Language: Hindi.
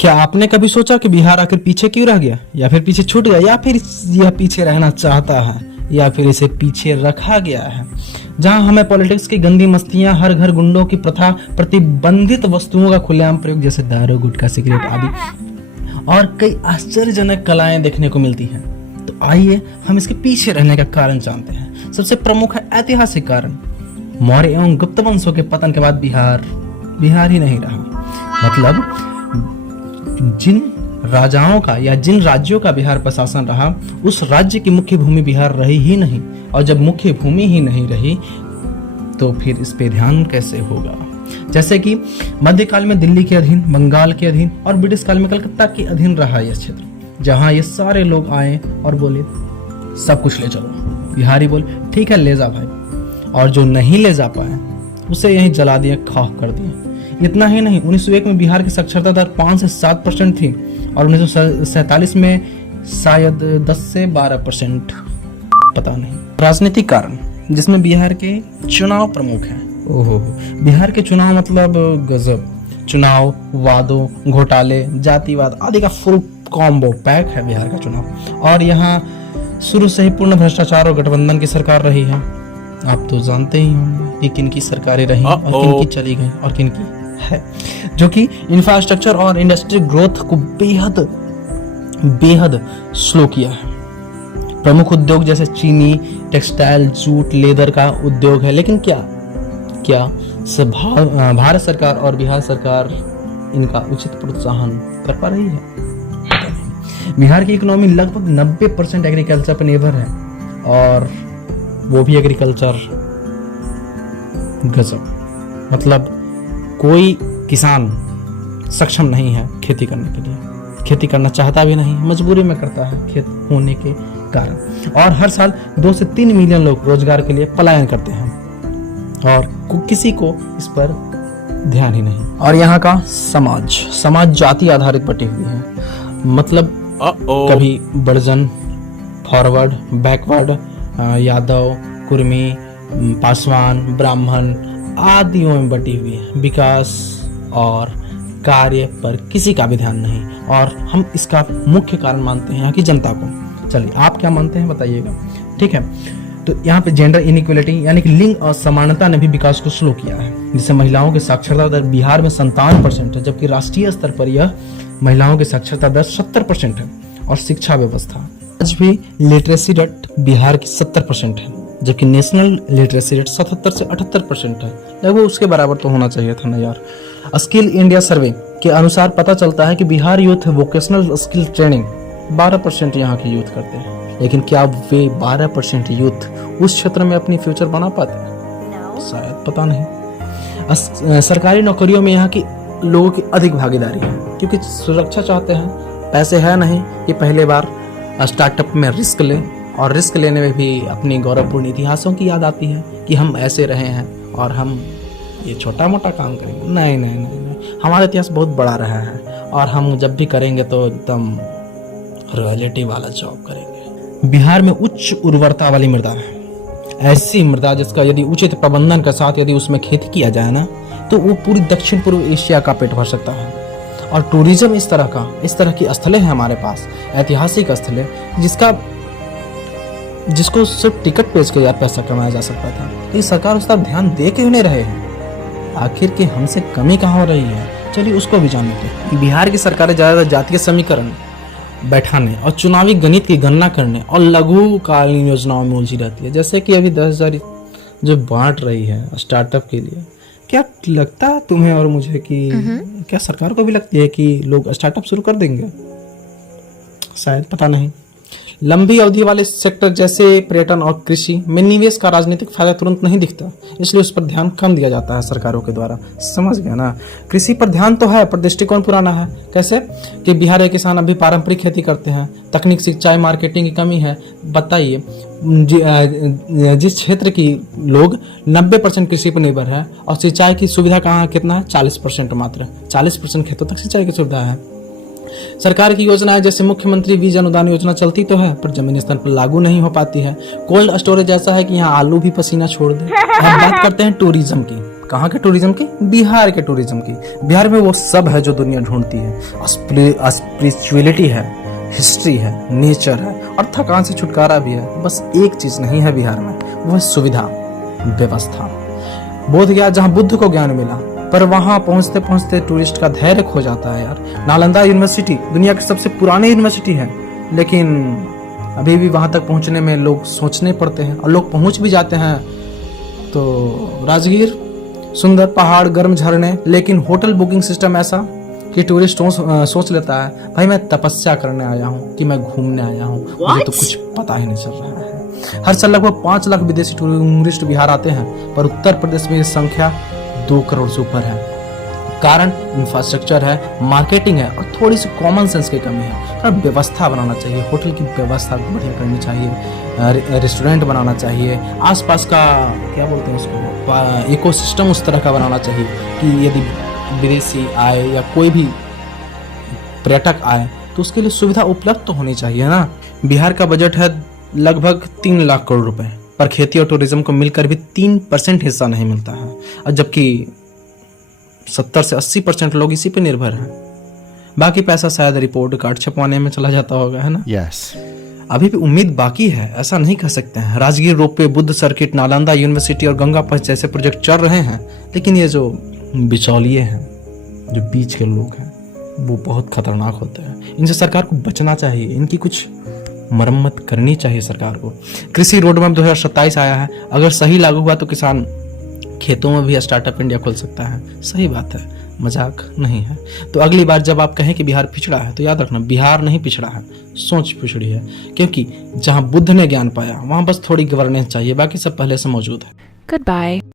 क्या आपने कभी सोचा कि बिहार आखिर पीछे क्यों रह गया, या फिर पीछे छूट गया, या फिर यह पीछे रहना चाहता है, या फिर इसे पीछे रखा गया है? जहां हमें पॉलिटिक्स की गंदी मस्तियां, हर घर गुंडों की प्रथा, प्रतिबंधित वस्तुओं का खुलेआम प्रयोग जैसे दारू, गुटखा, सिगरेट आदि और कई आश्चर्यजनक कलाएं देखने को मिलती हैं। तो आइए हम इसके पीछे रहने का कारण जानते हैं। सबसे प्रमुख है ऐतिहासिक कारण। मौर्य एवं गुप्त वंशों के पतन के बाद बिहार ही नहीं रहा। मतलब जिन राजाओं का या जिन राज्यों का बिहार पर शासन रहा, उस राज्य की मुख्य भूमि बिहार रही ही नहीं। और जब मुख्य भूमि ही नहीं रही तो फिर इस पे ध्यान कैसे होगा? जैसे कि मध्यकाल में दिल्ली के अधीन, बंगाल के अधीन और ब्रिटिश काल में कलकत्ता के अधीन रहा यह क्षेत्र, जहां ये सारे लोग आए और बोले सब कुछ ले चलो। बिहारी बोले ठीक है ले जा भाई, और जो नहीं ले जा पाए उसे यहीं जला दिए, खाक कर दिए। इतना ही नहीं, 1901 में बिहार की साक्षरता दर 5 से 7% थी और 1947 में शायद 10 से 12%, पता नहीं। राजनीतिक कारण जिसमें बिहार के चुनाव प्रमुख हैं। ओहो, बिहार के चुनाव मतलब गजब। चुनाव, वादों, घोटाले, जातिवाद आदि का फुल कॉम्बो पैक है बिहार का चुनाव। और यहाँ शुरू से ही पूर्ण भ्रष्टाचार और गठबंधन की सरकार रही है। आप तो जानते ही होंगे कि किन की सरकारें रही और किन की चली गई और किन की है, जो कि इंफ्रास्ट्रक्चर और इंडस्ट्री ग्रोथ को बेहद स्लो किया है। प्रमुख उद्योग जैसे चीनी, टेक्सटाइल, जूट, लेदर का उद्योग है। लेकिन क्या सब भारत सरकार और बिहार सरकार इनका उचित प्रोत्साहन कर पा रही है? बिहार की इकोनॉमी लगभग 90% एग्रीकल्चर पर निर्भर है, और वो भी एग्रीकल्चर गजब। मतलब कोई किसान सक्षम नहीं है खेती करने के लिए, खेती करना चाहता भी नहीं, मजबूरी में करता है खेत होने के कारण। और हर साल 2 से 3 मिलियन लोग रोजगार के लिए पलायन करते हैं और किसी को इस पर ध्यान ही नहीं। और यहाँ का समाज जाति आधारित बटी हुई है। मतलब कभी बर्जन, फॉरवर्ड, बैकवर्ड, यादव, कुर्मी, पासवान, ब्राह्मण आदियों में बटी हुई है। विकास और कार्य पर किसी का भी ध्यान नहीं, और हम इसका मुख्य कारण मानते हैं यहाँ की जनता को। चलिए आप क्या मानते हैं बताइएगा, ठीक है? तो यहाँ पे जेंडर इनइक्वलिटी यानी कि लिंग असमानता ने भी विकास को स्लो किया है। जिससे महिलाओं की साक्षरता दर बिहार में 57% है, जबकि राष्ट्रीय स्तर पर यह महिलाओं की साक्षरता दर 70% है। और शिक्षा व्यवस्था आज भी लिटरेसी रेट बिहार की 70% है, जबकि नेशनल लिटरेसी रेट 77 से 78% है। लगभग उसके बराबर तो होना चाहिए था ना यार। स्किल इंडिया सर्वे के अनुसार पता चलता है कि Bihar youth vocational skill training 12% यहाँ के यूथ करते हैं। लेकिन क्या वे 12% यूथ उस क्षेत्र में अपनी फ्यूचर बना पाते हैं? शायद, पता नहीं। सरकारी नौकरियों में यहाँ की लोगों की अधिक भागीदारी है, क्योंकि सुरक्षा चाहते हैं, पैसे है नहीं कि पहले बार स्टार्टअप में रिस्क ले, और रिस्क लेने में भी अपनी गौरवपूर्ण इतिहासों की याद आती है कि हम ऐसे रहे हैं और हम ये छोटा मोटा काम करेंगे। नहीं, हमारा इतिहास बहुत बड़ा रहा है, और हम जब भी करेंगे तो एकदम रॉयल्टी वाला जॉब करेंगे। बिहार में उच्च उर्वरता वाली मृदा है, ऐसी मृदा जिसका यदि उचित प्रबंधन के साथ यदि उसमें खेती किया जाए ना, तो वो पूरी दक्षिण पूर्व एशिया का पेट भर सकता है। और टूरिज्म इस तरह की स्थलें हैं हमारे पास, ऐतिहासिक स्थलें, जिसको सिर्फ टिकट बेच के यार पैसा कमाया जा सकता था। लेकिन सरकार उस तरफ ध्यान दे के नहीं रहे हैं। आखिर के हमसे कमी कहाँ हो रही है? चलिए उसको भी जान लेते हैं। बिहार की सरकारें ज़्यादातर जातीय समीकरण बैठाने और चुनावी गणित की गणना करने और लघुकालीन योजनाओं में उलझी रहती है। जैसे कि अभी 10,000 जो बांट रही है स्टार्टअप के लिए, क्या लगता है तुम्हें और मुझे कि क्या सरकार को भी लगती है कि लोग स्टार्टअप शुरू कर देंगे? शायद, पता नहीं। लंबी अवधि वाले सेक्टर जैसे पर्यटन और कृषि में निवेश का राजनीतिक फायदा तुरंत नहीं दिखता, इसलिए उस पर ध्यान कम दिया जाता है सरकारों के द्वारा। समझ गया ना? कृषि पर ध्यान तो है, पर दृष्टिकोण पुराना है। कैसे कि बिहार के किसान अभी पारंपरिक खेती करते हैं, तकनीक, सिंचाई, मार्केटिंग की कमी है। बताइए, जिस क्षेत्र की लोग 90% कृषि पर निर्भर है, और सिंचाई की सुविधा कहाँ कितना है? 40% मात्र। 40% खेतों तक सिंचाई की सुविधा है। सरकार की योजनाएं जैसे मुख्यमंत्री बीज अनुदान योजना चलती तो है, पर जमीनी स्तर पर लागू नहीं हो पाती है। कोल्ड स्टोरेज ऐसा है कि यहाँ आलू भी पसीना छोड़ दे। अब बात करते हैं टूरिज्म की। कहाँ के टूरिज्म की? बिहार के टूरिज्म की। बिहार में वो सब है जो दुनिया ढूंढती है। स्पिरिचुअलिटी है, हिस्ट्री है, नेचर है और थकान से छुटकारा भी है। बस एक चीज नहीं है बिहार में, वो है सुविधा, व्यवस्था। बोध गया जहाँ बुद्ध को ज्ञान मिला, पर वहां पहुंचते पहुंचते टूरिस्ट का धैर्य खो जाता है यार। नालंदा यूनिवर्सिटी दुनिया की सबसे पुरानी यूनिवर्सिटी है, लेकिन अभी भी वहां तक पहुंचने में लोग सोचने पड़ते हैं और लोग पहुंच भी जाते हैं। तो राजगीर सुंदर पहाड़, गर्म झरने, लेकिन होटल बुकिंग सिस्टम ऐसा कि टूरिस्ट सोच लेता है भाई मैं तपस्या करने आया हूँ कि मैं घूमने आया हूँ, मुझे तो कुछ पता ही नहीं चल रहा है। हर साल लगभग 5 लाख विदेशी टूरिस्ट बिहार आते हैं, पर उत्तर प्रदेश में ये संख्या 2 करोड़ से ऊपर है। कारण इंफ्रास्ट्रक्चर है, मार्केटिंग है और थोड़ी सी कॉमन सेंस की कमी है। थोड़ा व्यवस्था बनाना चाहिए, होटल की व्यवस्था बढ़िया करनी चाहिए, रेस्टोरेंट बनाना चाहिए, आसपास का क्या बोलते हैं उसको, इकोसिस्टम उस तरह का बनाना चाहिए कि यदि विदेशी आए या कोई भी पर्यटक आए तो उसके लिए सुविधा उपलब्ध तो होनी चाहिए ना। बिहार का बजट है लगभग 3 लाख करोड़ रुपए, पर खेती और टूरिज्म को मिलकर भी 3% हिस्सा नहीं मिलता है, और जबकि 70 से 80% लोग इसी पे निर्भर हैं। बाकी पैसा शायद रिपोर्ट कार्ड छपवाने में चला जाता होगा, है ना। यस अभी भी उम्मीद बाकी है, ऐसा नहीं कह सकते हैं। Rajgir ropeway, Buddha circuit, Nalanda university और गंगा पथ जैसे प्रोजेक्ट चल रहे हैं, लेकिन ये जो बिचौलिए हैं, जो बीच के लोग हैं, वो बहुत खतरनाक होते हैं। इनसे सरकार को बचना चाहिए, इनकी कुछ मरम्मत करनी चाहिए सरकार को। कृषि रोड मैप 2027 आया है, अगर सही लागू हुआ तो किसान खेतों में भी स्टार्टअप इंडिया खोल सकता है। सही बात है, मजाक नहीं है। तो अगली बार जब आप कहें कि बिहार पिछड़ा है, तो याद रखना बिहार नहीं पिछड़ा है, सोच पिछड़ी है। क्योंकि जहां बुद्ध ने ज्ञान पाया वहां बस थोड़ी गवर्नेंस चाहिए, बाकी सब पहले से मौजूद है। Goodbye.